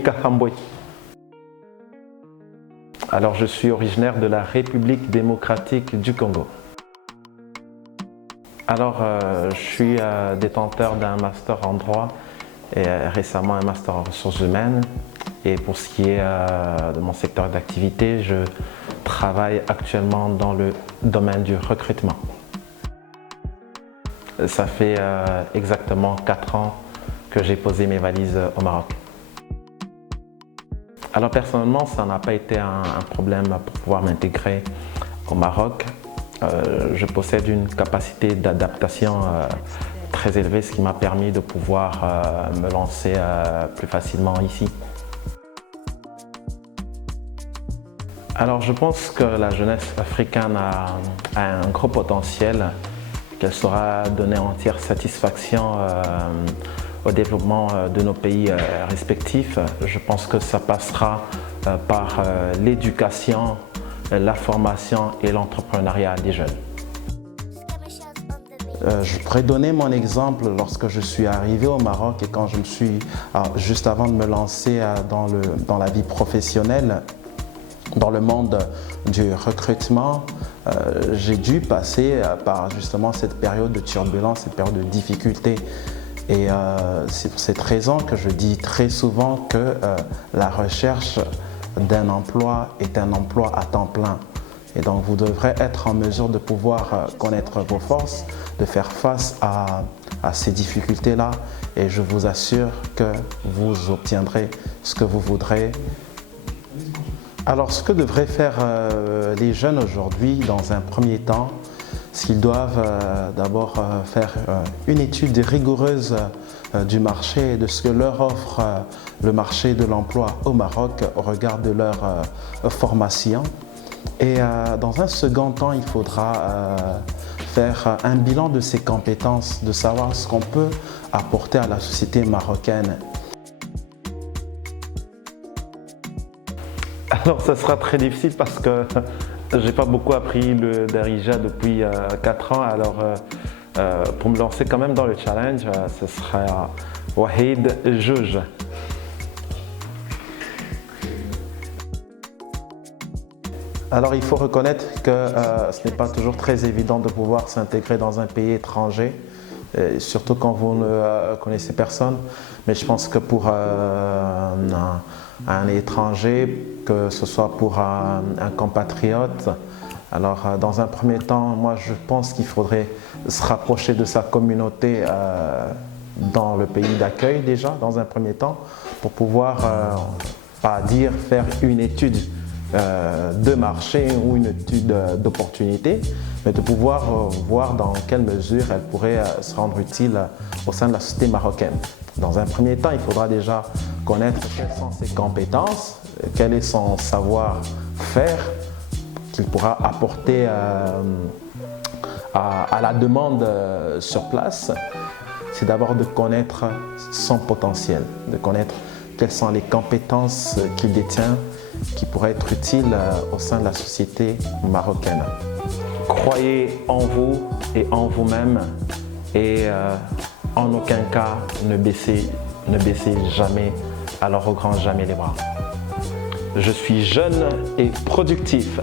Mika Hamboy. Alors, je suis originaire de la République démocratique du Congo. Alors, je suis détenteur d'un master en droit et récemment un master en ressources humaines. Et pour ce qui est de mon secteur d'activité, je travaille actuellement dans le domaine du recrutement. Ça fait exactement 4 ans que j'ai posé mes valises au Maroc. Alors personnellement, ça n'a pas été un problème pour pouvoir m'intégrer au Maroc. Je possède une capacité d'adaptation très élevée, ce qui m'a permis de pouvoir me lancer plus facilement ici. Alors je pense que la jeunesse africaine a un gros potentiel, qu'elle saura donner entière satisfaction au développement de nos pays respectifs. Je pense que ça passera par l'éducation, la formation et l'entrepreneuriat des jeunes. Je pourrais donner mon exemple lorsque je suis arrivé au Maroc et quand je me suis, juste avant de me lancer dans la vie professionnelle, dans le monde du recrutement, j'ai dû passer par justement cette période de turbulence, cette période de difficulté. Et c'est pour cette raison que je dis très souvent que la recherche d'un emploi est un emploi à temps plein. Et donc vous devrez être en mesure de pouvoir connaître vos forces, de faire face à ces difficultés-là. Et je vous assure que vous obtiendrez ce que vous voudrez. Alors ce que devraient faire les jeunes aujourd'hui dans un premier temps, c'est qu'ils doivent d'abord faire une étude rigoureuse du marché et de ce que leur offre le marché de l'emploi au Maroc au regard de leur formation. Et dans un second temps, il faudra faire un bilan de ses compétences, de savoir ce qu'on peut apporter à la société marocaine. Alors ça sera très difficile parce que j'ai pas beaucoup appris le Darija depuis 4 ans. Alors pour me lancer quand même dans le challenge, ce sera Wahid Juge. Alors il faut reconnaître que ce n'est pas toujours très évident de pouvoir s'intégrer dans un pays étranger, surtout quand vous ne connaissez personne. Mais je pense que pour un étranger, que ce soit pour un compatriote, alors dans un premier temps, moi je pense qu'il faudrait se rapprocher de sa communauté dans le pays d'accueil déjà, dans un premier temps, pour pouvoir, pas dire faire une étude de marché ou une étude d'opportunité, mais de pouvoir voir dans quelle mesure elle pourrait se rendre utile au sein de la société marocaine. Dans un premier temps, il faudra déjà connaître quelles sont ses compétences, quel est son savoir-faire qu'il pourra apporter à la demande sur place. C'est d'abord de connaître son potentiel, de connaître quelles sont les compétences qu'il détient qui pourraient être utiles au sein de la société marocaine. Croyez en vous et en vous-même et en aucun cas ne baissez jamais, alors au grand jamais les bras. Je suis jeune et productif.